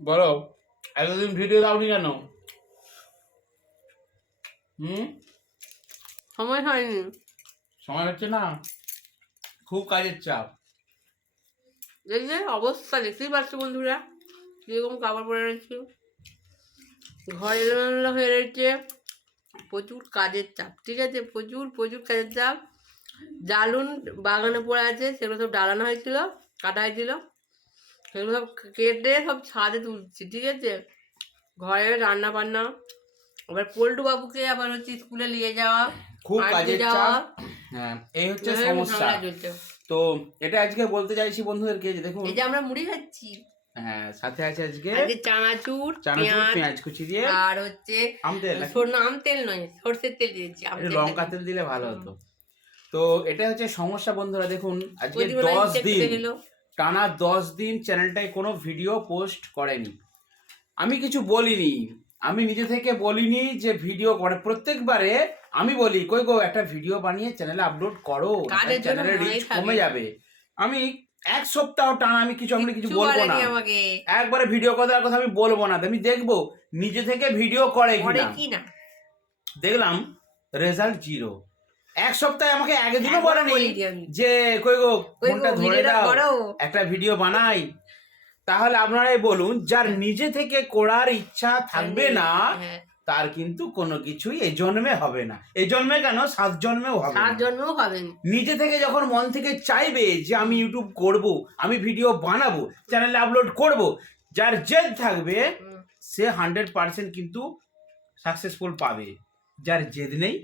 বলো এতদিন ভিডিও দাওনি কেন? হুম? সময় হয়নি। সময় হচ্ছে না? খুব কাজের চাপ। এই যে অবস্থা দেখতেই পাচ্ছি বন্ধুরা কীরকম কাপড় পরে রয়েছে। ঘর এলোমেলো হয়ে রয়েছে প্রচুর কাজের চাপ ঠিক আছে? প্রচুর প্রচুর কাজের চাপ। জালুন বাগানে পড়ে আছে সেগুলো সব ডালানো হয়েছিল কাটা হয়েছিল। সেগুলো সব কেটে সব ছাদে তুলছি ঠিক আছে? ঘরে রান্না বান্না আবার পল্টু বাবুকে আবার হচ্ছে স্কুলে নিয়ে যাওয়া খুব কাজের যাওয়া। চাপ। হ্যাঁ এই হচ্ছে সমস্যা। তো এটা আজকে বলতে চাইছি বন্ধুদেরকে যে দেখুন এই যে আমরা মুড়ি খাচ্ছি। হ্যাঁ সাথে আছে আজকে আজকে চানাচুর চানাচুর পেঁয়াজ কুচি দিয়ে। আর হচ্ছে আম তেল? আম তেল নয় সর্ষের তেল দিয়েছি আম তেল লঙ্কা তেল দিলে ভালো হতো। তো এটা হচ্ছে সমস্যা বন্ধুরা দেখুন আজকে প্রতিবেলায় দশ দেখতে দিন গেলো। টানা দশ দিন চ্যানেলটায় কোনো ভিডিও পোস্ট করেনি। আমি কিছু বলিনি। আমি নিজে থেকে বলিনি যে ভিডিও করে। প্রত্যেকবারে আমি বলি কই গো একটা ভিডিও বানিয়ে চ্যানেলে আপলোড করো। জন্য চ্যানেলের রিচ কমে যাবে। আমি এক সপ্তাহ টানা আমি কিছু আমি কিছু বলব না। একবারে ভিডিও করার কথা আমি বলব না। আমি দেখব নিজে থেকে ভিডিও করে করে কিনা। দেখলাম রেজাল্ট জিরো এক সপ্তাহে আমাকে একদিনও বলেনি যে কই গো ফোনটা ধরে দাও একটা ভিডিও বানাই। তাহলে আপনারাই বলুন যার নিজে থেকে করার ইচ্ছা থাকবে না হ্যাঁ, তার কিন্তু কোনো কিছুই এই জন্মে হবে না। এই জন্মে কেন? সাত জন্মেও হবে সাত। জন্মেও পাবেন নিজে থেকে যখন মন থেকে চাইবে যে আমি ইউটিউব করব আমি ভিডিও বানাবো চ্যানেলে আপলোড করব যার জেদ থাকবে সে হান্ড্রেড পার্সেন্ট কিন্তু সাকসেসফুল পাবে। যার জেদ নেই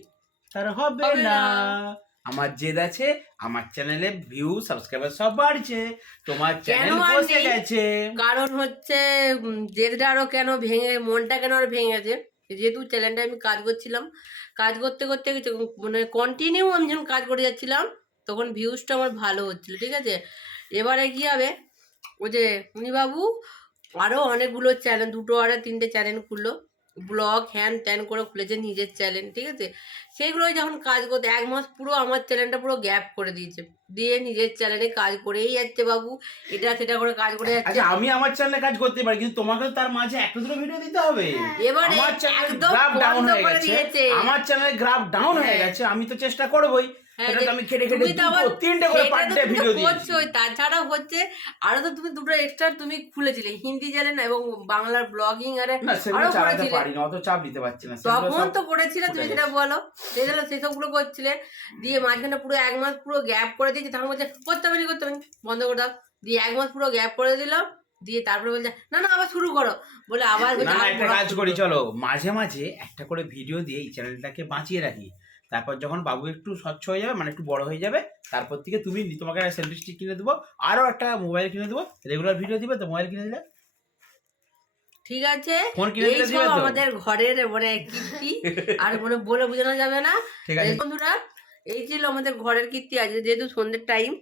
তার হবে না। আমার জেদ আছে আমার চ্যানেলে ভিউ সাবস্ক্রাইবার সব বাড়ছে। তোমার চ্যানেল আর বসে গেছে। কারণ হচ্ছে জেদটা আরও কেন ভেঙে মনটা কেন আরও ভেঙে গেছে? যেহেতু চ্যানেলটা আমি কাজ করছিলাম কাজ করতে করতে মানে কন্টিনিউ আমি যখন কাজ করে যাচ্ছিলাম তখন ভিউজটা আমার ভালো হচ্ছিল ঠিক আছে? এবারে কি হবে? ও যে উনিবাবু আরও অনেকগুলো চ্যানেল দুটো আর তিনটে চ্যানেল খুললো। ব্লগ হ্যান ত্যান করে খুলেছে নিজের চ্যানেল ঠিক আছে? সেগুলোই যখন কাজ করতে এক মাস পুরো আমার চ্যানেলটা পুরো গ্যাপ করে দিয়েছে। দিয়ে নিজের চ্যানেলে কাজ করেই যাচ্ছে বাবু এটা সেটা করে কাজ করে যাচ্ছে। আচ্ছা আমি আমার চ্যানেলে কাজ করতে পারি কিন্তু তোমাকে তার মাঝে একটা দুটো ভিডিও দিতে হবে। এবারে আমার চ্যানেল একদম গ্রাফ ডাউন হয়ে গেছে। আমার চ্যানেলে গ্রাফ ডাউন হয়ে হ্যাঁ। গেছে আমি তো চেষ্টা করবই। হ্যাঁ, আমি কেটে কেটে তুমি তো আবার দুটো তিনটে করে পার ডে ভিডিও দিয়েছি। করছোই, তাছাড়াও হচ্ছে আরও তো তুমি দুটো এক্সট্রা তুমি খুলেছিলে হিন্দি এবং বাংলার ব্লগিং আরে আরও করেছিলে। পারি না অত চাপ দিতে পারছি না তখন তো করেছিলে তুমি সেটা বলো সেগুলো সেসবগুলো করছিলে। দিয়ে মাঝখানে পুরো এক মাস পুরো গ্যাপ করে দিয়েছে তখন বলছে করতে না, করতে না, বন্ধ করে দাও। দিয়ে এক মাস পুরো গ্যাপ করে দিলাম দিয়ে তারপরে বলছে না না আবার শুরু করো। বলে আবার একটা কাজ করি চলো মাঝে মাঝে একটা করে ভিডিও দিয়ে এই চ্যানেলটাকে বাঁচিয়ে রাখি। তারপর যখন বাবু একটু স্বচ্ছ হয়ে যাবে মানে একটু বড় হয়ে যাবে তারপর থেকে তুমি তোমাকে একটা সেলফি স্টিক কিনে দেবো আরও একটা মোবাইল কিনে দেবো রেগুলার ভিডিও দিবে তো মোবাইল কিনে দিলে? ঠিক আছে। এই সব আমাদের ঘরের মানে কীর্তি আর মানে বলে বোঝানো যাবে না। ঠিক আছে। বন্ধুরা এই ছিল আমাদের ঘরের কীর্তি আছে যেহেতু সন্ধ্যের টাইম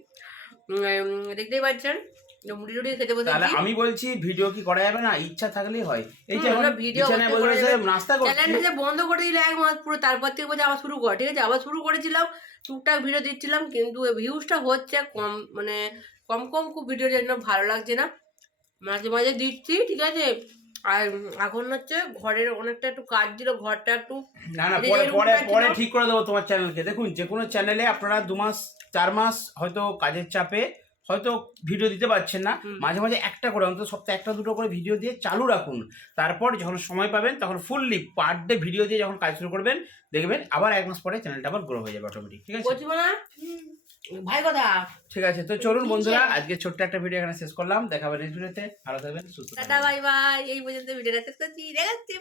দেখতেই পাচ্ছেন মুড়ি টুড়ি খেতে তাহলে আমি বলছি ভিডিও কি করা যাবে না? ইচ্ছা থাকলেই হয়। এই যে আমরা বসে নাস্তা করছি। চ্যানেলটা বন্ধ করে দিলে এক মাস পুরো তারপর থেকে বলছে আবার শুরু কর ঠিক আছে? আবার শুরু করেছিলাম টুকটাক ভিডিও দিচ্ছিলাম কিন্তু ভিউজটা হচ্ছে কম মানে কম কম খুব ভিডিওর জন্য ভালো লাগছে না। মাঝে মাঝে দিচ্ছি ঠিক আছে? আর এখন হচ্ছে ঘরের অনেকটা একটু কাজ ছিল ঘরটা একটু না না পরে পরে পরে ঠিক করে দেবো তোমার চ্যানেলকে দেখুন যে কোনো চ্যানেলে আপনারা দু মাস চার মাস হয়তো কাজের চাপে হয়তো ভিডিও দিতে পারছেন না। মাঝে মাঝে একটা করে অন্তত সপ্তাহে একটা দুটো করে ভিডিও দিয়ে চালু রাখুন। তারপর যখন সময় পাবেন তখন ফুললি পার ডে ভিডিও দিয়ে যখন কাজ শুরু করবেন দেখবেন আবার এক মাস পরে চ্যানেলটা আবার গ্রো হয়ে যাবে অটোমেটিক ঠিক আছে? না ভাই কথা। ঠিক আছে তো চলুন বন্ধুরা আজকে ছোট্ট একটা ভিডিও এখানে শেষ করলাম। দেখাবেন নেক্সট ভিডিওতে ভালো থাকবেন সুস্থ বাই বাই। এই পর্যন্ত ভিডিওটা শেষ করছি। দেখাচ্ছি।